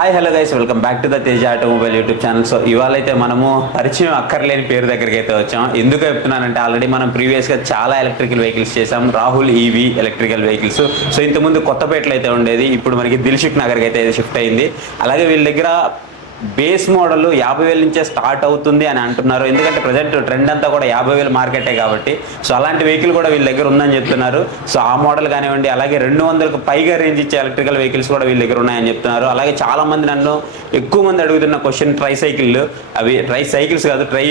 Hi hello guys, welcome back to the Teja automobile YouTube channel. So ఇవాళ అయితే మనము పరిచయం అక్కర్లేని పేరు దగ్గరికి అయితే వచ్చాం. ఎందుకు చెప్తున్నానంటే ఆల్రెడీ మనం ప్రీవియస్గా చాలా ఎలక్ట్రికల్ వెహికల్స్ చేసాం, Rahul EV electrical vehicles. So ఇంతకుముందు కొత్తపేటలో అయితే ఉండేది, ఇప్పుడు మనకి దిల్సుఖ్ నగర్కి అయితే షిఫ్ట్ అయింది. అలాగే వీళ్ళ దగ్గర బేస్ మోడల్ 50,000 నుంచే స్టార్ట్ అవుతుంది అని అంటున్నారు. ఎందుకంటే ప్రజెంట్ ట్రెండ్ అంతా కూడా 50,000 మార్కెటే కాబట్టి. సో అలాంటి వెహికల్ కూడా వీళ్ళ దగ్గర ఉందని చెప్తున్నారు. సో ఆ మోడల్ కానివ్వండి, అలాగే 200కు పైగా రేంజ్ ఇచ్చే ఎలక్ట్రికల్ వెహికల్స్ కూడా వీళ్ళ దగ్గర ఉన్నాయని చెప్తున్నారు. అలాగే చాలా మంది నన్ను ఎక్కువ మంది అడుగుతున్న క్వశ్చన్ ట్రై సైకిళ్ళు, అవి ట్రై సైకిల్స్ కాదు, ట్రై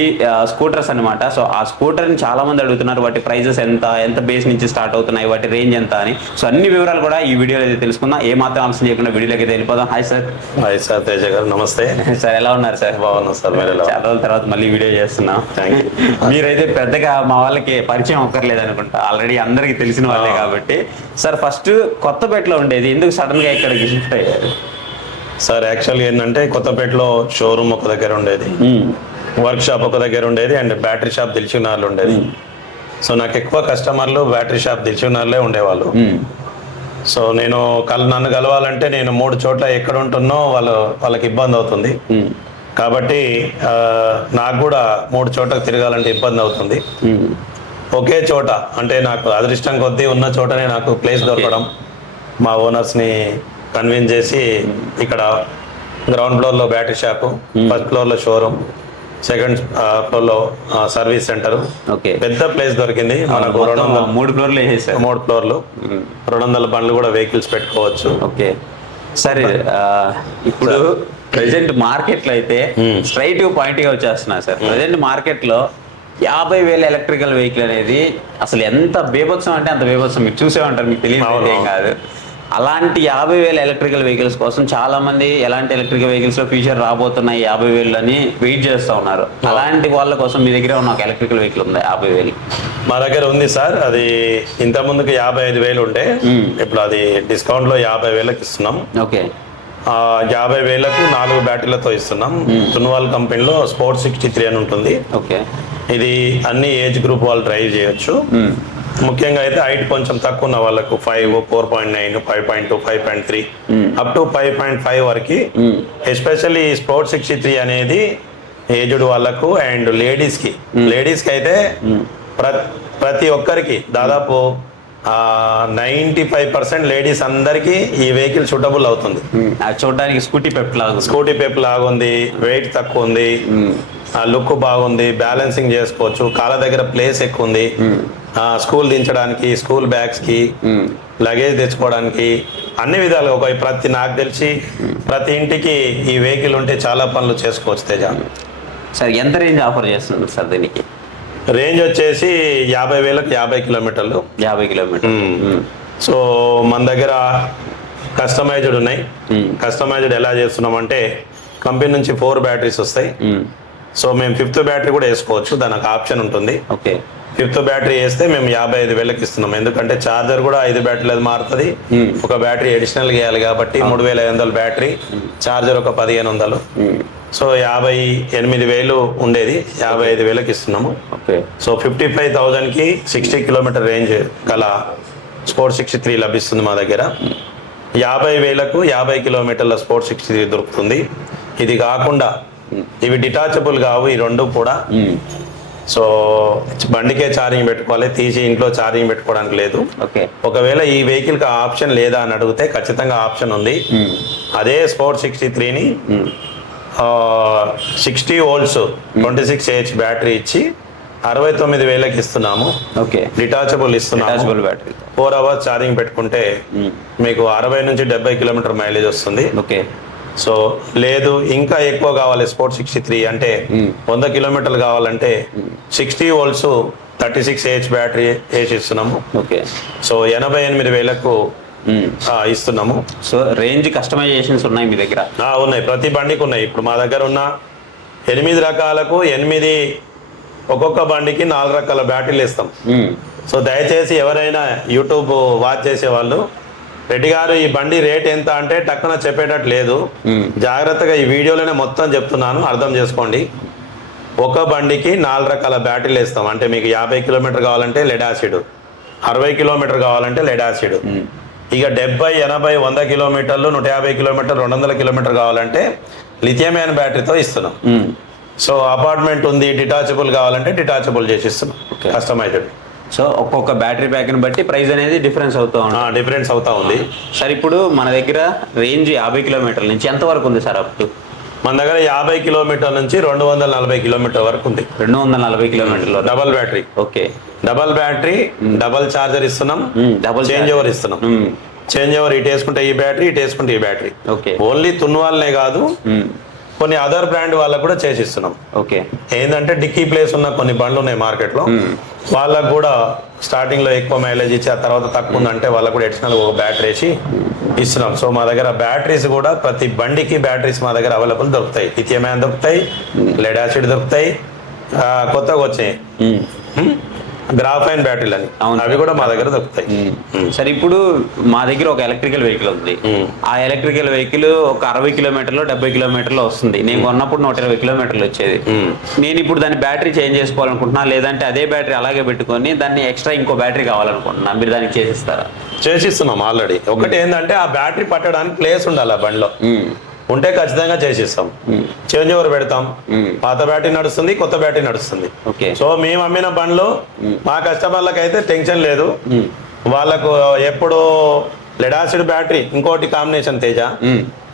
స్కూటర్స్ అనమాట. సో ఆ స్కూటర్ని చాలా మంది అడుగుతున్నారు. వాటి ప్రైజెస్ ఎంత బేస్ నుంచి స్టార్ట్ అవుతున్నాయి, వాటి రేంజ్ ఎంత అని. సో అన్ని వివరాలు కూడా ఈ వీడియోలో అయితే తెలుసుకుందాం. ఏ మాత్రం ఆలస్యం చేయకుండా వీడియోలోకి అయితే వెళ్ళిపోదాం. Hi sir. Hi sir, Teja గారు నమస్తే. సార్ ఎలా ఉన్నారు సార్? బాగున్నాం సార్. మీరు ఎలా? చాలా రోజుల తర్వాత మళ్ళీ వీడియో చేస్తున్నాం. మీరైతే పెద్దగా మా వాళ్ళకి పరిచయం ఒక్కర్లేదు అనుకుంటా, ఆల్రెడీ అందరికి తెలిసిన వాళ్ళే కాబట్టి. సార్ ఫస్ట్ కొత్తపేటలో ఉండేది, ఎందుకు సడన్ గా ఇక్కడికి షిఫ్ట్ అయ్యారు? సార్ యాక్చువల్గా ఏంటంటే కొత్తపేటలో షోరూమ్ ఒక దగ్గర ఉండేది, వర్క్ షాప్ ఒక దగ్గర ఉండేది, అండ్ బ్యాటరీ షాప్ దిల్సుఖ్ నగర్లో ఉండేది. సో నాకు ఎక్కువ కస్టమర్లు బ్యాటరీ షాప్ దిల్సుఖ్ నగర్లో ఉండేవాళ్ళు. సో నన్ను కలవాలంటే నేను 3 చోట్ల ఎక్కడ ఉంటున్నో వాళ్ళకి ఇబ్బంది అవుతుంది. కాబట్టి నాకు కూడా 3 చోట్లకు తిరగాలంటే ఇబ్బంది అవుతుంది. ఒకే చోట అంటే నాకు అదృష్టం కొద్దీ ఉన్న చోటనే నాకు ప్లేస్ దొరకడం, మా ఓనర్స్ని కన్విన్స్ చేసి ఇక్కడ గ్రౌండ్ ఫ్లోర్లో బ్యాటరీ షాపు, ఫస్ట్ ఫ్లోర్లో షోరూమ్, సెకండ్ ఫ్లోర్ లో సర్వీస్ సెంటర్. పెద్ద ప్లేస్ దొరికింది మనకు. 3 ఫ్లోర్లు వేసేసారు. 3 ఫ్లోర్లు 200 బండ్లు కూడా వెహికల్స్ పెట్టుకోవచ్చు. ఓకే సరే, ఇప్పుడు ప్రెసెంట్ మార్కెట్ లో అయితే స్ట్రైట్ పాయింట్ గా వచ్చేస్తున్నా సార్. ప్రెసెంట్ మార్కెట్ లో 50,000 ఎలక్ట్రికల్ వెహికల్ అనేది అసలు ఎంత బేభత్సం అంటే అంత బేభత్సం. మీరు చూసే ఉంటారు, మీకు తెలియదు ఏం కాదు. అలాంటి 50,000 ఎలక్ట్రికల్ వెహికల్స్ కోసం చాలా మంది ఎలాంటి ఎలక్ట్రికల్ వెహికల్స్ లో ఫీచర్ రాబోతున్నాయి 50,000 అని వెయిట్ చేస్తూ ఉన్నారు. అలాంటి వాళ్ళ కోసం మీ దగ్గర ఉన్న ఒక ఎలక్ట్రికల్ వెహికల్ ఉంది 50,000? మా దగ్గర ఉంది సార్. అది ఇంత ముందుకు 55,000 ఉంటే ఇప్పుడు అది డిస్కౌంట్ లో 50,000కి ఇస్తున్నాం. ఓకే, 50,000కు 4 బ్యాటరీలతో ఇస్తున్నాం. తున్వాల్ కంపెనీలో స్పోర్ట్స్ 63 అని ఉంటుంది. ఓకే, ఇది అన్ని ఏజ్ గ్రూప్ వాళ్ళు డ్రైవ్ చేయొచ్చు. ముఖ్యంగా అయితే హైట్ కొంచెం తక్కువ ఉన్న వాళ్ళకు 5, 4.9, 5.2, 5.3 అప్ టు 5.5 వరకు. ఎస్పెషల్లీ స్పోర్ట్స్ 63 అనేది ఏజ్డ్ వాళ్ళకు అండ్ లేడీస్కి అయితే ప్రతి ఒక్కరికి దాదాపు 95% లేడీస్ అందరికి ఈ వెహికల్ సూటబుల్ అవుతుంది. చూడడానికి స్కూటీ పెప్ లాగా ఉంది, వెయిట్ తక్కువ ఉంది, లుక్ బాగుంది, బ్యాలెన్సింగ్ చేసుకోవచ్చు, కాళ్ళ దగ్గర ప్లేస్ ఎక్కువ ఉంది. స్కూల్ దించడానికి, స్కూల్ బ్యాగ్స్ కి, లగేజ్ తెచ్చుకోవడానికి అన్ని విధాలుగా నాకు తెలిసి ప్రతి ఇంటికి ఈ వెహికల్ ఉంటే చాలా పనులు చేసుకోవచ్చు. తేజ సార్, ఎంత రేంజ్ ఆఫర్ చేస్తున్నారు సార్ దీనికి? రేంజ్ వచ్చేసి 50,000కు 50 కిలోమీటర్లు. 50 కిలోమీటర్లు. సో మన దగ్గర కస్టమైజ్డ్ ఉన్నాయి. కస్టమైజ్డ్ ఎలా చేస్తున్నామంటే కంపెనీ నుంచి 4 బ్యాటరీస్ వస్తాయి. సో మేము 5th బ్యాటరీ కూడా వేసుకోవచ్చు, దానికి ఆప్షన్ ఉంటుంది. ఓకే, 5th బ్యాటరీ వేస్తే మేము 55,000కి ఇస్తున్నాం. ఎందుకంటే ఛార్జర్ కూడా 5 బ్యాటరీలు మారుతుంది. ఒక బ్యాటరీ అడిషనల్ వేయాలి కాబట్టి 3,500 బ్యాటరీ, ఛార్జర్ ఒక 1,500. సో 58,000 ఉండేది 55,000కి ఇస్తున్నాము. సో 55,000కి 60 కిలోమీటర్ రేంజ్ గల స్పోర్ట్స్ 63 లభిస్తుంది మా దగ్గర. 50,000కు 50 కిలోమీటర్ల స్పోర్ట్స్ 63 దొరుకుతుంది. ఇది కాకుండా ఇవి డిటాచబుల్ కావు ఈ 2 కూడా. సో బండికే ఛార్జింగ్ పెట్టుకోవాలి, తీసి ఇంట్లో ఛార్జింగ్ పెట్టుకోవడానికి లేదు. ఒకవేళ ఈ వెహికల్ కి ఆప్షన్ లేదా అని అడిగితే ఖచ్చితంగా ఆప్షన్ ఉంది. అదే స్పోర్ట్స్ 63ని 60 వోల్ట్స్ 26H బ్యాటరీ ఇచ్చి 69,000కి ఇస్తున్నాము. డిటాచబుల్ ఇస్తున్నాము. 4 hours ఛార్జింగ్ పెట్టుకుంటే మీకు 60 నుంచి 70 కిలోమీటర్ మైలేజ్ వస్తుంది. సో లేదు ఇంకా ఎక్కువ కావాలి స్పోర్ట్స్ 63 అంటే 100 కిలోమీటర్లు కావాలంటే 60 వోల్ట్స్ 36H బ్యాటరీ వేసి ఇస్తున్నాము. సో 88,000కు ఇస్తున్నాము. సో రేంజ్ కస్టమైజేషన్స్ ఉన్నాయి మీ దగ్గర? ఉన్నాయి, ప్రతి బండికి ఉన్నాయి. ఇప్పుడు మా దగ్గర ఉన్న 8 రకాలకు 8 ఒక్కొక్క బండికి 4 రకాల బ్యాటరీలు ఇస్తాం. సో దయచేసి ఎవరైనా యూట్యూబ్ వాచ్ చేసే వాళ్ళు, రెడ్డి గారు ఈ బండి రేట్ ఎంత అంటే టక్కున చెప్పేటట్టు లేదు, జాగ్రత్తగా ఈ వీడియోలోనే మొత్తం చెప్తున్నాను, అర్థం చేసుకోండి. ఒక బండికి 4 రకాల బ్యాటరీలు ఇస్తాం. అంటే మీకు 50 కిలోమీటర్ కావాలంటే లెడ్ యాసిడ్, 60 కిలోమీటర్ కావాలంటే లెడ్ యాసిడ్, ఇక 70, 80, 100 కిలోమీటర్లు, 150 కిలోమీటర్లు, 200 కిలోమీటర్ కావాలంటే లిథియం అయాన్ బ్యాటరీతో ఇస్తున్నాం. సో అపార్ట్మెంట్ ఉంది, డిటాచబుల్ కావాలంటే డిటాచబుల్ చేసి ఇస్తున్నాం, కస్టమైజ్డ్. సో ఒక్కొక్క బ్యాటరీ ప్యాక్ని బట్టి ప్రైస్ అనేది డిఫరెన్స్ డిఫరెన్స్ అవుతా ఉంది. సార్ ఇప్పుడు మన దగ్గర రేంజ్ 50 కిలోమీటర్ల నుంచి ఎంత వరకు ఉంది సార్? అప్ టు మన దగ్గర 50 కిలోమీటర్ల నుంచి 240 కిలోమీటర్ వరకు ఉంది. 240 కిలోమీటర్లు double battery. Okay, double battery, double charger ఇస్తున్నాం, డబల్ చేంజ్ ఓవర్ ఇస్తున్నాం. చేంజ్ ఓవర్ ఇటు వేసుకుంటే ఈ బ్యాటరీ, ఇటు వేసుకుంటే ఈ బ్యాటరీ. ఓకే, ఓన్లీ తున్వాల్నే కాదు, కొన్ని అదర్ బ్రాండ్ వాళ్ళకు కూడా చేసిస్తున్నాం. ఓకే, ఏంటంటే డిక్కీ ప్లేస్ ఉన్న కొన్ని బండ్లు ఉన్నాయి మార్కెట్ లో, వాళ్ళకు కూడా స్టార్టింగ్ లో ఎక్కువ మైలేజ్ ఇచ్చి ఆ తర్వాత తక్కువ ఉందంటే వాళ్ళకు కూడా అడిషనల్ ఒక బ్యాటరీ వేసి ఇస్తున్నాం. సో మా దగ్గర బ్యాటరీస్ కూడా ప్రతి బండికి బ్యాటరీస్ మా దగ్గర అవైలబుల్ దొరుకుతాయి. లిథియం అయాన్ దొరుకుతాయి, లెడ్ యాసిడ్ దొరుకుతాయి, కొత్తగా వచ్చాయి గ్రాఫైన్ బ్యాటరీలు అని, అవి కూడా మా దగ్గర దొరుకుతాయి. సరే ఇప్పుడు మా దగ్గర ఒక ఎలక్ట్రికల్ వెహికల్ ఉంది. ఆ ఎలక్ట్రికల్ వెహికల్ ఒక 60 కిలోమీటర్లు 70 కిలోమీటర్లు వస్తుంది. నేను కొన్నప్పుడు 120 కిలోమీటర్లు వచ్చేది. నేను ఇప్పుడు దాని బ్యాటరీ చేంజ్ చేసుకోవాలనుకుంటున్నా, లేదంటే అదే బ్యాటరీ అలాగే పెట్టుకొని దాన్ని ఎక్స్ట్రా ఇంకో బ్యాటరీ కావాలనుకుంటున్నా, మీరు దానికి చేసిస్తారా? చేసిస్తున్నాం ఆల్రెడీ. ఒకటి ఏంటంటే ఆ బ్యాటరీ పట్టడానికి ప్లేస్ ఉండాలి ఆ బండిలో, ఉంటే ఖచ్చితంగా చేసిస్తాం. చేంజ్ ఓవర్ పెడతాం, పాత బ్యాటరీ నడుస్తుంది, కొత్త బ్యాటరీ నడుస్తుంది. సో మేము అమ్మిన బండ్లు మా కస్టమర్లకు అయితే టెన్షన్ లేదు. వాళ్ళకు ఎప్పుడు లెడ్ యాసిడ్ బ్యాటరీ, ఇంకోటి కాంబినేషన్ తేజ,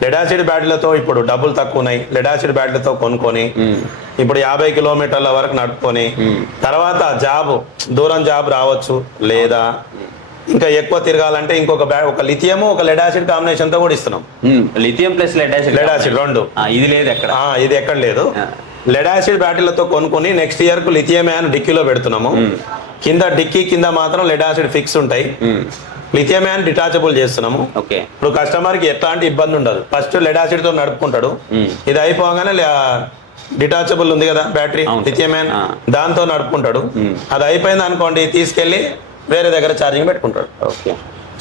లెడ్ యాసిడ్ బ్యాటరీలతో ఇప్పుడు డబ్బులు తక్కువ ఉన్నాయి, లెడ్ యాసిడ్ బ్యాటరీలతో కొనుక్కొని ఇప్పుడు 50 కిలోమీటర్ల వరకు నడుపుకొని తర్వాత దూరం జాబ్ రావచ్చు, లేదా ఇంకా ఎక్కువ తిరగాలంటే ఇంకొక ఒక లిథియం, ఒక లెడ్ యాసిడ్ కాంబినేషన్ తో కూడా ఇస్తున్నాం. లిథియం ప్లస్ లెడ్ యాసిడ్ రెండు. ఇది లేదు ఎక్కడ, ఇది ఎక్కడ లేదు. లెడ్ యాసిడ్ బ్యాటరీలతో కొనుక్కొని నెక్స్ట్ ఇయర్ కు లిథియం అయాన్ డిక్కీలో పెడుతున్నాము. కింద డిక్కీ కింద మాత్రం లెడ్ యాసిడ్ ఫిక్స్ ఉంటాయి. లిథియం అయాన్ డిటాచబుల్ చేస్తున్నాము. ఇప్పుడు కస్టమర్ కి ఎట్లాంటి ఇబ్బంది ఉండదు. ఫస్ట్ లెడ్ యాసిడ్ తో నడుపుకుంటాడు, ఇది అయిపోగానే డిటాచబుల్ ఉంది కదా బ్యాటరీ లిథియం అయాన్, దాంతో నడుపుకుంటాడు. అది అయిపోయింది అనుకోండి, తీసుకెళ్లి వేరే దగ్గర ఛార్జింగ్ పెట్టుకుంటాడు. ఓకే,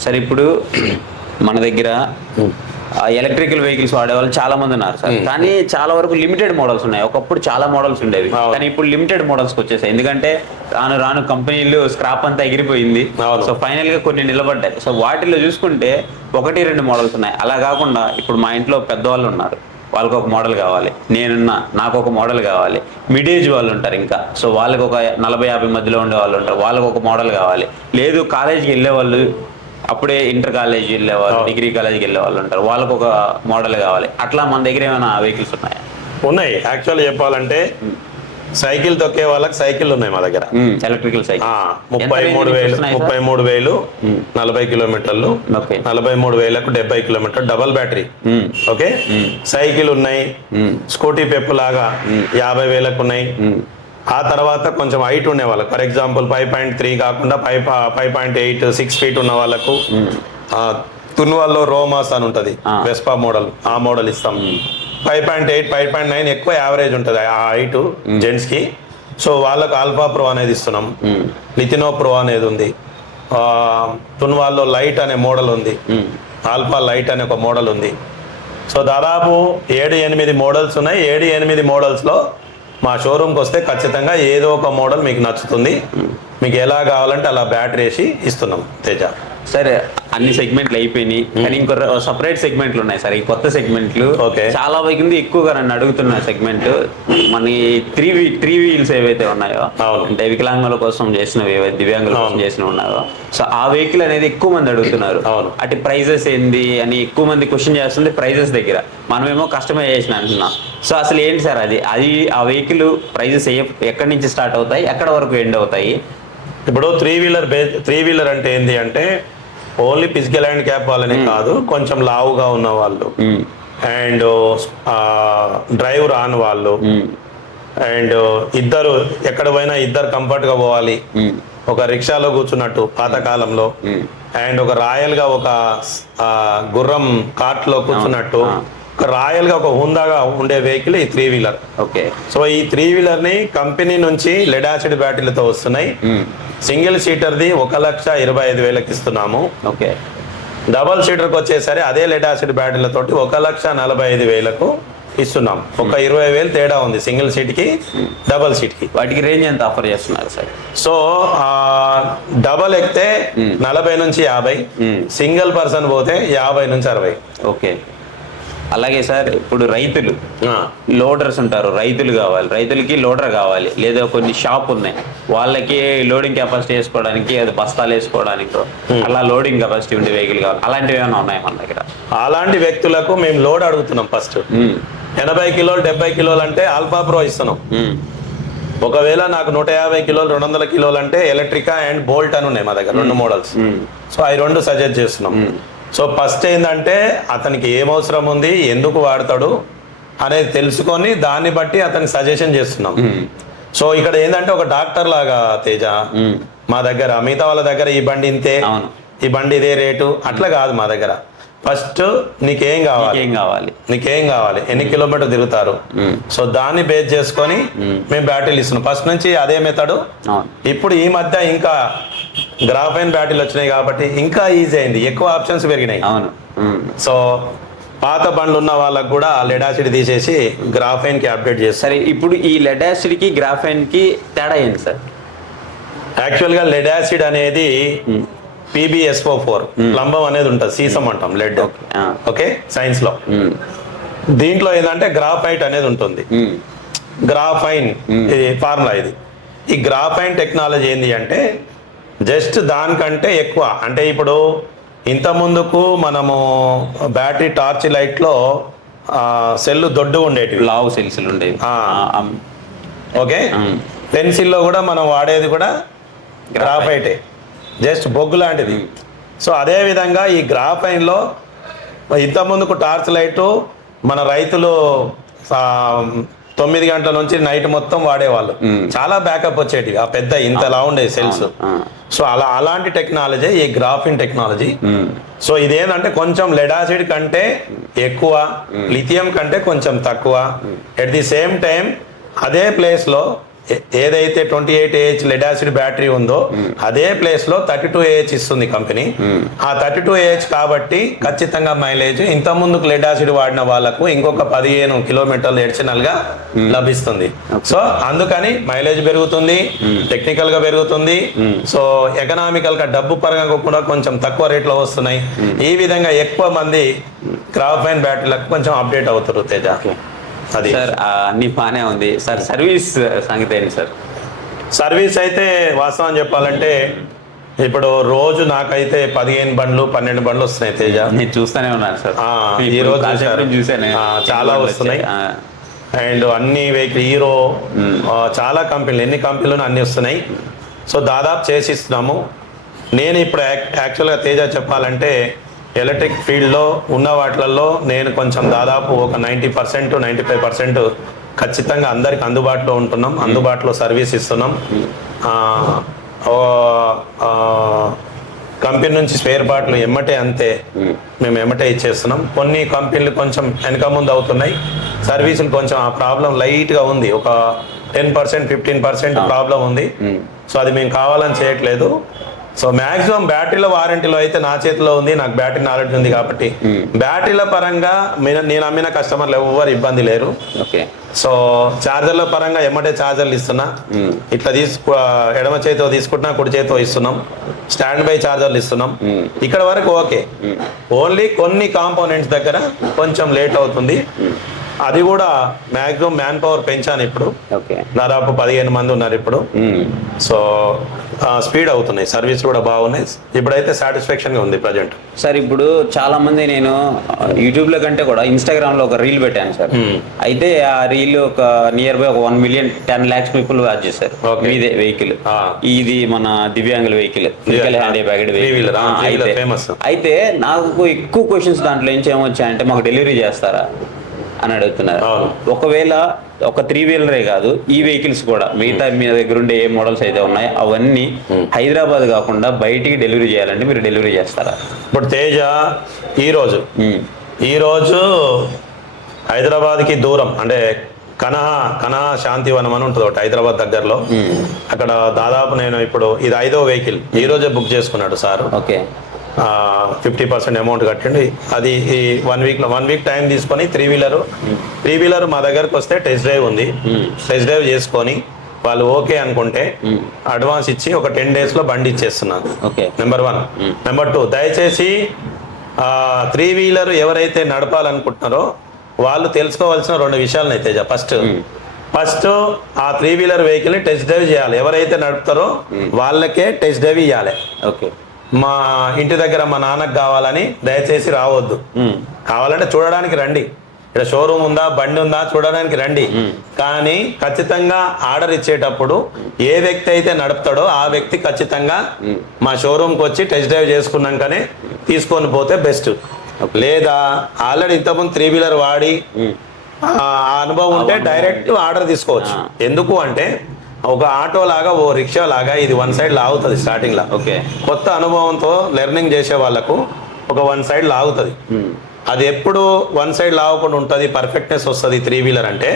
సరే ఇప్పుడు మన దగ్గర ఎలక్ట్రికల్ వెహికల్స్ వాడే వాళ్ళు చాలా మంది ఉన్నారు సార్, కానీ చాలా వరకు లిమిటెడ్ మోడల్స్ ఉన్నాయి. ఒకప్పుడు చాలా మోడల్స్ ఉండేవి, కానీ ఇప్పుడు లిమిటెడ్ మోడల్స్ వచ్చేసాయి. ఎందుకంటే రాను కంపెనీలు స్క్రాప్ అంతా ఎగిరిపోయింది. సో ఫైనల్ గా కొన్ని నిలబడ్డాయి. సో వాటిలో చూసుకుంటే 1-2 మోడల్స్ ఉన్నాయి. అలా కాకుండా ఇప్పుడు మా ఇంట్లో పెద్దవాళ్ళు ఉన్నారు, వాళ్ళకి ఒక మోడల్ కావాలి, నాకు ఒక మోడల్ కావాలి. మిడ్ ఏజ్ వాళ్ళు ఉంటారు ఇంకా, సో వాళ్ళకి ఒక 40-50 మధ్యలో ఉండే వాళ్ళు ఉంటారు, వాళ్ళకి ఒక మోడల్ కావాలి. లేదు కాలేజీకి వెళ్ళే వాళ్ళు, అప్పుడే ఇంటర్ కాలేజీ వెళ్ళేవాళ్ళు, డిగ్రీ కాలేజీకి వెళ్ళే వాళ్ళు ఉంటారు, వాళ్ళకి ఒక మోడల్ కావాలి. అట్లా మన దగ్గర ఏమైనా వెహికల్స్ ఉన్నాయా? ఉన్నాయి. యాక్చువల్లీ చెప్పాలంటే సైకిల్ తొక్కే వాళ్ళకి సైకిల్ ఉన్నాయి మా దగ్గర. ఎలక్ట్రికల్ సైకిల్ 33,000 40 కిలోమీటర్లు, 43,000కు 70 kilometre double battery. Okay, cycle ఉన్నాయి. స్కూటీ పెప్పు లాగా 50,000కు ఉన్నాయి. ఆ తర్వాత కొంచెం హైట్ ఉండే వాళ్ళకి, ఫర్ ఎగ్జాంపుల్ 5.3 కాకుండా 5.8, 6 ఫీట్ ఉన్న వాళ్ళకు తున్వాల్లో రోమాస్ అని ఉంటది, వెస్పా మోడల్, ఆ మోడల్ ఇస్తాం. 5.8, 5.9 ఎక్కువ యావరేజ్ ఉంటుంది ఆ హైట్ జెంట్స్ కి. సో వాళ్ళకు ఆల్ఫా ప్రో అనేది ఇస్తున్నాం, లిథినో ప్రో అనేది ఉంది, తున్వాల్లో లైట్ అనే మోడల్ ఉంది, ఆల్ఫా లైట్ అనే ఒక మోడల్ ఉంది. సో దాదాపు 7-8 మోడల్స్ ఉన్నాయి. 7-8 మోడల్స్లో మా షోరూమ్కి వస్తే ఖచ్చితంగా ఏదో ఒక మోడల్ మీకు నచ్చుతుంది. మీకు ఎలా కావాలంటే అలా బ్యాటరీ వేసి ఇస్తున్నాం తేజ. సరే, అన్ని సెగ్మెంట్లు అయిపోయినాయి, కానీ ఇంకో సపరేట్ సెగ్మెంట్లు ఉన్నాయి సార్. ఈ కొత్త సెగ్మెంట్లు చాలా మంది ఎక్కువగా నన్ను అడుగుతున్న సెగ్మెంట్ మన త్రీ వీల్స్ ఏవైతే ఉన్నాయో, అంటే వికలాంగుల కోసం చేసినవి, దివ్యాంగుల కోసం చేసినవి ఉన్నాయో, సో ఆ వెహికల్ అనేది ఎక్కువ మంది అడుగుతున్నారు. అటు ప్రైజెస్ ఏంది అని ఎక్కువ మంది క్వశ్చన్ చేస్తుంది. ప్రైజెస్ దగ్గర మనమేమో కస్టమైజేషన్ అంటున్నాం. సో అసలు ఏంటి సార్ అది ఆ వెహికల్ ప్రైజెస్ ఎక్కడి నుంచి స్టార్ట్ అవుతాయి, ఎక్కడ వరకు ఎండ్ అవుతాయి? ఇప్పుడు త్రీ వీలర్ అంటే ఏంటి అంటే ఓన్లీ ఫిజికల్ హ్యాండ్ క్యాప్ వాళ్ళని కాదు, కొంచెం లావుగా ఉన్న వాళ్ళు, అండ్ డ్రైవ్ రాని వాళ్ళు, అండ్ ఇద్దరు ఎక్కడ పోయినా ఇద్దరు కంఫర్ట్ గా పోవాలి, ఒక రిక్షాలో కూర్చున్నట్టు పాతకాలంలో, అండ్ ఒక రాయల్ గా ఒక గుర్రం కార్ట్ లో కూర్చున్నట్టు ఒక రాయల్ గా ఒక హుందాగా ఉండే వెహికల్ ఈ 3 వీలర్. ఓకే, సో ఈ 3 వీలర్ ని కంపెనీ నుంచి లెడ్ యాసిడ్ బ్యాటరీలతో వస్తున్నాయి. సింగిల్ సీటర్ది 1,25,000కి ఇస్తున్నాము. ఓకే, డబల్ సీటర్కి వచ్చేసరి అదే లెడ్ యాసిడ్ బ్యాటరీలతోటి 1,45,000కు ఇస్తున్నాం. ఒక 20,000 తేడా ఉంది సింగిల్ సీట్ కి డబల్ సీట్ కి. వాటికి రేంజ్ ఎంత ఆఫర్ చేస్తున్నారు సార్? సో డబల్ ఎక్కితే 40 నుంచి 50, సింగిల్ పర్సన్ పోతే 50 నుంచి 60. ఓకే. అలాగే సార్, ఇప్పుడు రైతులు లోడర్స్ ఉంటారు, రైతులు కావాలి, రైతులకి లోడర్ కావాలి, లేదా కొన్ని షాప్ ఉన్నాయి వాళ్ళకి లోడింగ్ కెపాసిటీ వేసుకోవడానికి, అది బస్తాలు వేసుకోవడానికి అలా లోడింగ్ కెపాసిటీ ఉండే వెహికల్ కావాలి, అలాంటివి ఏమైనా ఉన్నాయి మన దగ్గర? అలాంటి వ్యక్తులకు మేము లోడ్ అడుగుతున్నాం. ఫస్ట్ 80 కిలోలు 70 కిలోలు అంటే ఆల్ఫా ప్రో ఇస్తున్నాం. ఒకవేళ నాకు 150 కిలోలు 200 కిలోలు అంటే ఎలక్ట్రికా అండ్ బోల్ట్ అని ఉన్నాయి మా దగ్గర, 2 మోడల్స్. సో అవి 2 సజెస్ట్ చేస్తున్నాం. సో ఫస్ట్ ఏంటంటే అతనికి ఏం అవసరం ఉంది, ఎందుకు వాడతాడు అనేది తెలుసుకొని దాన్ని బట్టి అతనికి సజెషన్ చేస్తున్నాం. సో ఇక్కడ ఏంటంటే ఒక డాక్టర్ లాగా తేజ, మా దగ్గర మిగతా వాళ్ళ దగ్గర ఈ బండి ఇంతే, ఈ బండి ఇదే రేటు అట్లా కాదు మా దగ్గర. ఫస్ట్ నీకేం కావాలి, ఎన్ని కిలోమీటర్ తిరుగుతారు, సో దాన్ని బేస్ చేసుకొని మేము బ్యాటరీలు ఇస్తున్నాం. ఫస్ట్ నుంచి అదే మెథడ్. ఇప్పుడు ఈ మధ్య ఇంకా గ్రాఫైన్ బ్యాటరీలు వచ్చినాయి కాబట్టి ఇంకా ఈజీ అయింది, ఎక్కువ ఆప్షన్స్ పెరిగినాయి. సో పాత బండ్లు ఉన్న వాళ్ళకు కూడా లెడ్ యాసిడ్ తీసేసి గ్రాఫైన్ కి అప్డేట్ చేస్తారు. సరే, ఇప్పుడు ఈ లెడ్ యాసిడ్ కి గ్రాఫైన్ కి తేడా ఏంటి సార్? యాక్చువల్ గా లెడ్ యాసిడ్ అనేది PbSO4 లంబం అనేది ఉంటుంది, సీసం అంటాం లెడ్. ఓకే, సైన్స్ లో. దీంట్లో ఏంటంటే గ్రాఫైట్ అనేది ఉంటుంది. గ్రాఫైన్ ఇది ఫార్ములా. ఈ గ్రాఫైన్ టెక్నాలజీ ఏంది అంటే జస్ట్ దానికంటే ఎక్కువ. అంటే ఇప్పుడు ఇంత ముందుకు మనము బ్యాటరీ టార్చ్ లైట్ లో సెల్ దొడ్డు ఉండేటివి, లావు సెల్స్ ఉండేవి. ఓకే, పెన్సిల్లో కూడా మనం వాడేది కూడా గ్రాఫైటే, జస్ట్ బొగ్గు లాంటిది. సో అదే విధంగా ఈ గ్రాఫైన్లో ఇంత ముందుకు టార్చ్ లైట్ మన రైతులు 9 గంటల నుంచి నైట్ మొత్తం వాడేవాళ్ళు, చాలా బ్యాకప్ వచ్చేటివి, ఆ పెద్ద ఇంతలా ఉండే సెల్స్. సో అలాంటి టెక్నాలజీ ఈ గ్రాఫిన్ టెక్నాలజీ. సో ఇదేంటంటే కొంచెం లెడ్ యాసిడ్ కంటే ఎక్కువ, లిథియం కంటే కొంచెం తక్కువ. ఎట్ ది సేమ్ టైం అదే ప్లేస్ లో ఏదైతే 28Ah లెడ్ యాసిడ్ బ్యాటరీ ఉందో అదే ప్లేస్ లో 32Ah ఇస్తుంది కంపెనీ. ఆ 32Ah కాబట్టి ఖచ్చితంగా మైలేజ్ ఇంత ముందుకు లెడ్ యాసిడ్ వాడిన వాళ్ళకు ఇంకొక 15 కిలోమీటర్లు ఎడిషనల్ గా లభిస్తుంది. సో అందుకని మైలేజ్ పెరుగుతుంది, టెక్నికల్ గా పెరుగుతుంది. సో ఎకనామికల్ గా డబ్బు పరంగా కూడా కొంచెం తక్కువ రేట్లో వస్తున్నాయి. ఈ విధంగా ఎక్కువ మంది గ్రాఫైన్ బ్యాటరీలకు కొంచెం అప్డేట్ అవుతారు తేజ. అది సార్ అన్ని బాగానే ఉంది సార్. సర్వీస్ సంగతి ఏంటి సార్? సర్వీస్ అయితే వాస్తవం చెప్పాలంటే ఇప్పుడు రోజు నాకైతే 15 బండ్లు 12 బండ్లు వస్తున్నాయి తేజ. నేను చూస్తూనే ఉన్నాను సార్, ఈ రోజు చూసాను, చాలా వస్తున్నాయి. అండ్ అన్ని వెహికల్ హీరో, చాలా కంపెనీలు, ఎన్ని కంపెనీలు అన్ని వస్తున్నాయి. సో దాదాపు చేసిస్తున్నాము. నేను ఇప్పుడు యాక్చువల్గా తేజ చెప్పాలంటే ఎలక్ట్రిక్ ఫీల్డ్లో ఉన్న వాటిలలో నేను కొంచెం దాదాపు ఒక 90% 95% ఖచ్చితంగా అందరికి అందుబాటులో ఉంటున్నాం, అందుబాటులో సర్వీస్ ఇస్తున్నాం. కంపెనీ నుంచి స్పేర్ పార్ట్లు ఎమ్మటే అంతే మేము ఎమ్మటే ఇచ్చేస్తున్నాం. కొన్ని కంపెనీలు కొంచెం వెనక ముందు అవుతున్నాయి, సర్వీసులు కొంచెం ఆ ప్రాబ్లం లైట్గా ఉంది, ఒక 10% 15% ప్రాబ్లం ఉంది. సో అది మేము కావాలని చేయట్లేదు. సో మాక్సిమం బ్యాటరీల వారంటీలో అయితే నా చేతిలో ఉంది, నాకు బ్యాటరీ నాలెడ్జ్ ఉంది కాబట్టి బ్యాటరీల పరంగా నేను అమ్మిన కస్టమర్లు ఎవరు ఇబ్బంది లేరు. సో ఛార్జర్ల పరంగా ఎమ్మటే ఛార్జర్లు ఇస్తున్నా, ఇట్లా ఎడమ చేతితో తీసుకుంటున్నా, కుడి చేతితో ఇస్తున్నాం. స్టాండ్ బై ఛార్జర్లు ఇస్తున్నాం. ఇక్కడ వరకు ఓకే. ఓన్లీ కొన్ని కాంపోనెంట్స్ దగ్గర కొంచెం లేట్ అవుతుంది. అది కూడా మాక్సిమం మ్యాన్ పవర్ పెంచాను. ఇప్పుడు దాదాపు 15 మంది ఉన్నారు ఇప్పుడు. సో స్పీడ్ అవుతున్నాయి, సర్వీస్ కూడా బాగున్నాయి. ఇప్పుడైతే సాటిస్ఫాక్షన్ గా ఉంది ప్రజెంట్. సార్ ఇప్పుడు చాలా మంది, నేను యూట్యూబ్ లో కంటే కూడా ఇన్స్టాగ్రామ్ లో ఒక రీల్ పెట్టాను సార్. అయితే ఆ రీల్ ఒక నియర్ బై ఒక 1 మిలియన్ 10 lakhs పీపుల్ వాచ్ చేశారు. ఇదే వెహికల్, ఇది మన దివ్యాంగుల వెహికల్, ఫిజికల్ హ్యాండిక్యాప్డ్ వెహికల్. అయితే నాకు ఎక్కువ క్వశ్చన్స్ దాంట్లో ఏమొచ్చాయంటే, మాకు డెలివరీ చేస్తారా అని అడుగుతున్నారు. ఒకవేళ ఒక 3-wheeler కాదు, ఈ వెహికల్స్ కూడా మిగతా మీ దగ్గర ఉండే ఏ మోడల్స్ అయితే ఉన్నాయో అవన్నీ హైదరాబాద్ కాకుండా బయటికి డెలివరీ చేయాలంటే మీరు డెలివరీ చేస్తారా? ఇప్పుడు తేజ ఈరోజు హైదరాబాద్కి దూరం అంటే కనహా శాంతివనం అని ఉంటుంది ఒకటి హైదరాబాద్ దగ్గరలో. అక్కడ దాదాపు నేను ఇప్పుడు ఇది 5వ వెహికల్ ఈ రోజే బుక్ చేసుకున్నాడు సార్. ఓకే. 50% అమౌంట్ కట్టండి. అది ఈ 1 వీక్ టైం తీసుకొని త్రీ వీలర్ మా దగ్గరకు వస్తే టెస్ట్ డ్రైవ్ ఉంది, టెస్ట్ డ్రైవ్ చేసుకొని వాళ్ళు ఓకే అనుకుంటే అడ్వాన్స్ ఇచ్చి ఒక 10 days లో బండి ఇచ్చేస్తున్నాను. నెంబర్ 1. నెంబర్ 2, దయచేసి 3 వీలర్ ఎవరైతే నడపాలనుకుంటున్నారో వాళ్ళు తెలుసుకోవాల్సిన 2 విషయాలు అయితే ఫస్ట్ ఆ 3 వీలర్ వెహికల్ ని టెస్ట్ డ్రైవ్ చేయాలి. ఎవరైతే నడుపుతారో వాళ్ళకే టెస్ట్ డ్రైవ్ ఇవ్వాలి. మా ఇంటి దగ్గర మా నాన్నకు కావాలని దయచేసి రావద్దు. కావాలంటే చూడడానికి రండి, ఇక్కడ షోరూమ్ ఉందా బండి ఉందా చూడడానికి రండి. కానీ ఖచ్చితంగా ఆర్డర్ ఇచ్చేటప్పుడు ఏ వ్యక్తి అయితే నడుపుతాడో ఆ వ్యక్తి ఖచ్చితంగా మా షోరూమ్కి వచ్చి టెస్ట్ డ్రైవ్ చేసుకున్నాకనే తీసుకొని పోతే బెస్ట్. లేదా ఆల్రెడీ ఇంతకుముందు 3 వీలర్ వాడి ఆ అనుభవం ఉంటే డైరెక్ట్ ఆర్డర్ తీసుకోవచ్చు. ఎందుకు అంటే ఒక ఆటో లాగా ఓ రిక్షా లాగా ఇది 1 సైడ్ లాగుతుంది స్టార్టింగ్ లా. కొత్త అనుభవంతో లెర్నింగ్ చేసే వాళ్ళకు ఒక 1 సైడ్ లాగుతుంది. అది ఎప్పుడు 1 సైడ్ లాగకుండా ఉంటుంది, పర్ఫెక్ట్నెస్ వస్తుంది 3 వీలర్ అంటే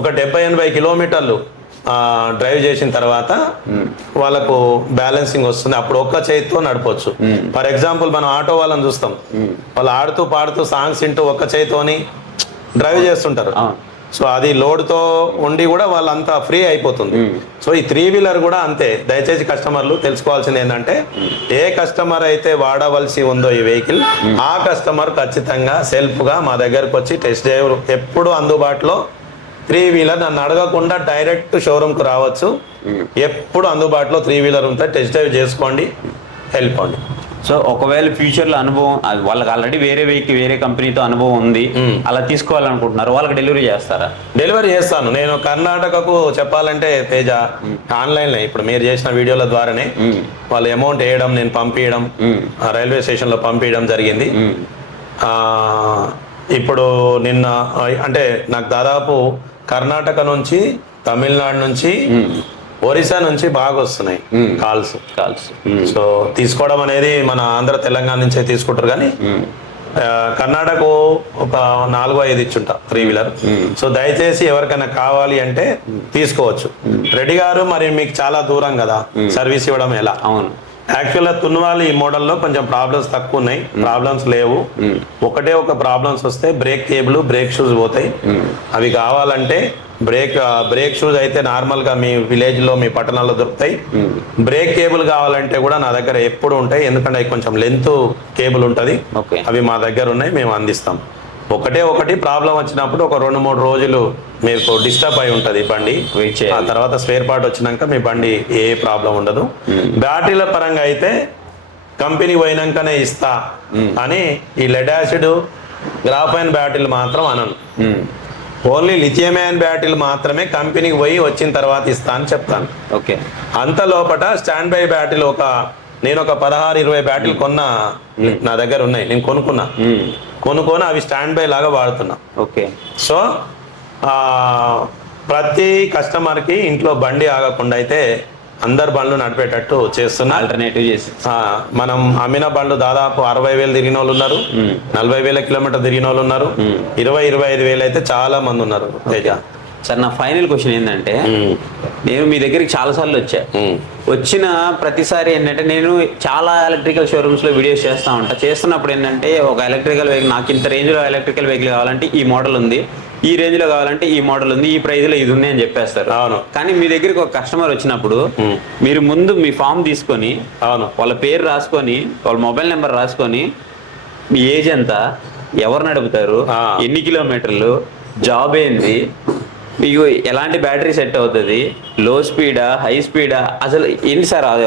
ఒక 70-80 కిలోమీటర్లు డ్రైవ్ చేసిన తర్వాత వాళ్ళకు బ్యాలెన్సింగ్ వస్తుంది. అప్పుడు ఒక్క చేతితో నడపవచ్చు. ఫర్ ఎగ్జాంపుల్ మనం ఆటో వాళ్ళని చూస్తాం, వాళ్ళు ఆడుతూ పాడుతూ సాంగ్స్ వింటూ ఒక్క చేతితోని డ్రైవ్ చేస్తుంటారు. సో అది లోడ్తో ఉండి కూడా వాళ్ళంతా ఫ్రీ అయిపోతుంది. సో ఈ 3 వీలర్ కూడా అంతే. దయచేసి కస్టమర్లు తెలుసుకోవాల్సింది ఏంటంటే ఏ కస్టమర్ అయితే వాడవలసి ఉందో ఈ వెహికల్ ఆ కస్టమర్ ఖచ్చితంగా సెల్ఫ్గా మా దగ్గరకు వచ్చి టెస్ట్ డ్రైవ్ ఎప్పుడు అందుబాటులో 3 వీలర్ నన్ను అడగకుండా డైరెక్ట్ షోరూమ్కి రావచ్చు. ఎప్పుడు అందుబాటులో 3 వీలర్ ఉంటే టెస్ట్ డ్రైవ్ చేసుకోండి, వెళ్ళిపోండి. సో ఒకవేళ ఫ్యూచర్లో అనుభవం వాళ్ళకి ఆల్రెడీ వేరే కంపెనీతో అనుభవం ఉంది, అలా తీసుకోవాలనుకుంటున్నారు, వాళ్ళకి డెలివరీ చేస్తారా? డెలివరీ చేస్తాను. నేను కర్ణాటకకు చెప్పాలంటే తేజ ఆన్లైన్లో ఇప్పుడు మీరు చేసిన వీడియోల ద్వారానే వాళ్ళు అమౌంట్ వేయడం, నేను పంపించడం, రైల్వే స్టేషన్లో పంపించడం జరిగింది. ఇప్పుడు నిన్న అంటే నాకు దాదాపు కర్ణాటక నుంచి, తమిళనాడు నుంచి, ఒరిస్సా నుంచి బాగా వస్తున్నాయి కాల్స్. సో తీసుకోవడం అనేది మన ఆంధ్ర తెలంగాణ నుంచే తీసుకుంటారు. కానీ కర్ణాటక ఒక 4-5 ఇచ్చుంటా 3 వీలర్. సో దయచేసి ఎవరికైనా కావాలి అంటే తీసుకోవచ్చు. రెడ్డి గారు మరి మీకు చాలా దూరం కదా, సర్వీస్ ఇవ్వడం ఎలా? అవును, యాక్చువల్గా తున్వాలి ఈ మోడల్లో కొంచెం ప్రాబ్లమ్స్ తక్కువ ఉన్నాయి, ప్రాబ్లమ్స్ లేవు. ఒకటే ఒక ప్రాబ్లమ్స్ వస్తే బ్రేక్ కేబుల్, బ్రేక్ షూస్ పోతాయి. అవి కావాలంటే బ్రేక్ షూస్ అయితే నార్మల్గా మీ విలేజ్లో మీ పట్టణాల్లో దొరుకుతాయి. బ్రేక్ కేబుల్ కావాలంటే కూడా నా దగ్గర ఎప్పుడు ఉంటాయి, ఎందుకంటే అవి కొంచెం లెంత్ కేబుల్ ఉంటుంది. అవి మా దగ్గర ఉన్నాయి, మేము అందిస్తాం. ఒకటి ప్రాబ్లం వచ్చినప్పుడు ఒక 2-3 రోజులు మీకు డిస్టర్బ్ అయి ఉంటుంది బండి. ఆ తర్వాత స్పేర్ పార్ట్ వచ్చినాక మీ బండి ఏ ప్రాబ్లం ఉండదు. బ్యాటరీల పరంగా అయితే కంపెనీ పోయినాకనే ఇస్తా అని ఈ లెడ్ యాసిడ్, గ్రాఫైన్ బ్యాటరీలు మాత్రం అనను. ఓన్లీ లిథియం అయాన్ బ్యాటరీలు మాత్రమే కంపెనీకి పోయి వచ్చిన తర్వాత ఇస్తా అని చెప్తాను. అంత లోపల స్టాండ్ బై బ్యాటరీలు నేను ఒక 16-20 బ్యాటరీలు కొన్నా, నా దగ్గర ఉన్నాయి. నేను కొనుక్కొని అవి స్టాండ్ బై లాగా వాడుతున్నా. సో ప్రతి కస్టమర్కి ఇంట్లో బండి ఆగకుండా అయితే అందరు బండ్లు నడిపేటట్టు చేస్తున్నా. ఆల్టర్నేటివ్ చేసి మనం అమ్మిన బండ్లు దాదాపు 60,000 తిరిగిన వాళ్ళు ఉన్నారు, 40,000 కిలోమీటర్ తిరిగిన వాళ్ళు ఉన్నారు, 20,000-25,000 అయితే చాలా మంది ఉన్నారు. సార్ నా ఫైనల్ క్వశ్చన్ ఏంటంటే, నేను మీ దగ్గరికి చాలా సార్లు వచ్చిన ప్రతిసారి ఏంటంటే నేను చాలా ఎలక్ట్రికల్ షోరూమ్స్లో వీడియోస్ చేస్తున్నప్పుడు ఏంటంటే ఒక ఎలక్ట్రికల్ వెహికల్ నాకు ఇంత రేంజ్లో ఎలక్ట్రికల్ వెహికల్ కావాలంటే ఈ మోడల్ ఉంది, ఈ రేంజ్లో కావాలంటే ఈ మోడల్ ఉంది, ఈ ప్రైజ్లో ఇది ఉంది అని చెప్పేస్తారు. అవును. కానీ మీ దగ్గరికి ఒక కస్టమర్ వచ్చినప్పుడు మీరు ముందు మీ ఫామ్ తీసుకొని వాళ్ళ పేరు రాసుకొని, వాళ్ళ మొబైల్ నెంబర్ రాసుకొని, మీ ఏజ్ ఎంత, ఎవరు నడుపుతారు, ఎన్ని కిలోమీటర్లు, జాబ్ ఏంది, మీకు ఎలాంటి బ్యాటరీ సెట్ అవుతుంది, లో స్పీడా, హై స్పీడా, అసలు ఏంటి సార్ అది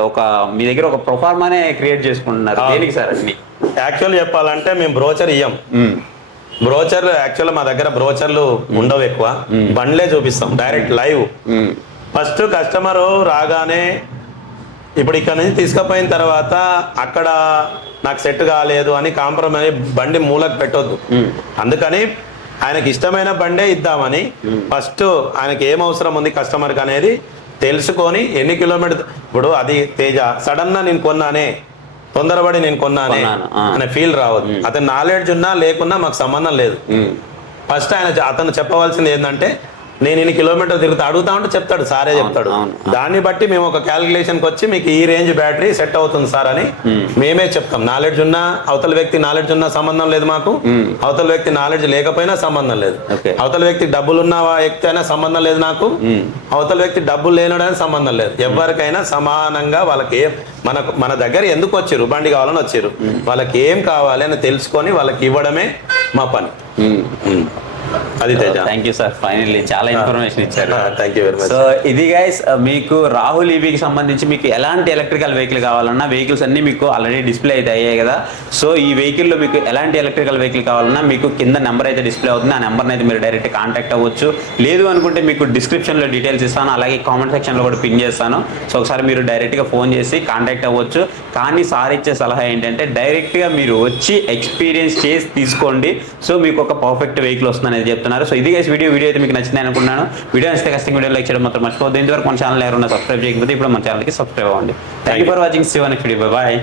మీ దగ్గర ఒక ప్రొఫార్మానే క్రియేట్ చేసుకుంటున్నారు. దేనికి సార్ అన్ని? యాక్చువల్ చెప్పాలంటే మేము బ్రోచర్ ఇయ్యం. బ్రోచర్లు యాక్చువల్ మా దగ్గర బ్రోచర్లు ఉండవు ఎక్కువ, బండ్లే చూపిస్తాం డైరెక్ట్ లైవ్. ఫస్ట్ కస్టమర్ రాగానే ఇప్పుడు ఇక్కడ నుంచి తీసుకుపోయిన తర్వాత అక్కడ నాకు సెట్ కాలేదు అని కాంప్రమైజ్ బండి మూలకు పెట్టొద్దు. అందుకని ఆయనకి ఇష్టమైన బండే ఇద్దామని ఫస్ట్ ఆయనకి ఏం అవసరం ఉంది కస్టమర్కి అనేది తెలుసుకొని ఎన్ని కిలోమీటర్. ఇప్పుడు అది తేజ సడన్గా నేను కొన్నానే, తొందరపడి నేను కొన్నానే అనే ఫీల్ రావద్దు. అతని నాలెడ్జ్ ఉన్నా లేకున్నా మాకు సంబంధం లేదు. ఫస్ట్ అతను చెప్పవలసింది ఏంటంటే నేను ఇన్ని కిలోమీటర్లు తిరుగుతా అడుగుతా ఉంటే చెప్తాడు, సారే చెప్తాడు. అవును. దాన్ని బట్టి మేము ఒక క్యాలిక్యులేషన్కి వచ్చి మీకు ఈ రేంజ్ బ్యాటరీ సెట్ అవుతుంది సార్ అని మేమే చెప్తాం. నాలెడ్జ్ ఉన్నా అవతల వ్యక్తి నాలెడ్జ్ ఉన్నా సంబంధం లేదు మాకు, అవతల వ్యక్తి నాలెడ్జ్ లేకపోయినా సంబంధం లేదు. Okay. అవతల వ్యక్తి డబ్బులు ఉన్న వ్యక్తి అయినా సంబంధం లేదు నాకు, అవతల వ్యక్తి డబ్బులు లేనడానికి సంబంధం లేదు. ఎవరికైనా సమానంగా వాళ్ళకి మన దగ్గర ఎందుకు వచ్చారు, బండి కావాలని వచ్చారు, వాళ్ళకి ఏం కావాలి అని తెలుసుకొని వాళ్ళకి ఇవ్వడమే మా పని. అది Teja. Thank you sir, finally చాలా ఇన్ఫర్మేషన్ ఇచ్చారు. Thank you very much. So ఇది గైస్, మీకు రాహుల్ ఈవీకి సంబంధించి మీకు ఎలాంటి ఎలక్ట్రికల్ వెహికల్ కావాలన్నా వెహికల్స్ అన్ని మీకు ఆల్రెడీ డిస్ప్లే అయితే అయ్యాయి కదా. సో ఈ వెహికల్లో మీకు ఎలాంటి ఎలక్ట్రికల్ వెహికల్ కావాలన్నా మీకు కింద నెంబర్ అయితే డిస్ప్లే అవుతుంది. ఆ నెంబర్ని అయితే మీరు డైరెక్ట్ కాంటాక్ట్ అవ్వచ్చు. లేదు అనుకుంటే మీకు డిస్క్రిప్షన్లో డీటెయిల్స్ ఇస్తాను, అలాగే కామెంట్ సెక్షన్లో కూడా పిన్ చేస్తాను. సో ఒకసారి మీరు డైరెక్ట్గా ఫోన్ చేసి కాంటాక్ట్ అవ్వచ్చు. కానీ సార్ ఇచ్చే సలహా ఏంటంటే డైరెక్ట్గా మీరు వచ్చి ఎక్స్పీరియన్స్ చేసి తీసుకోండి. సో మీకు ఒక పర్ఫెక్ట్ వెహికల్ వస్తుంది అనేది చెప్తున్నారు. సో ఇది గైస్ వీడియో అయితే మీకు నచ్చింది అనుకున్నాను. వీడియో నచ్చితే ఖచ్చితంగా వీడియో లైక్ చేయడం మాత్రం మర్చిపోవద్దు. ఇంతవరకు మన ఛానల్ ఎవరైనా సబ్స్క్రైబ్ చేయకపోతే ఇప్పుడు మన ఛానల్కి సబ్స్క్రైబ్ అవ్వండి. Thank you for watching. See you next video. Bye.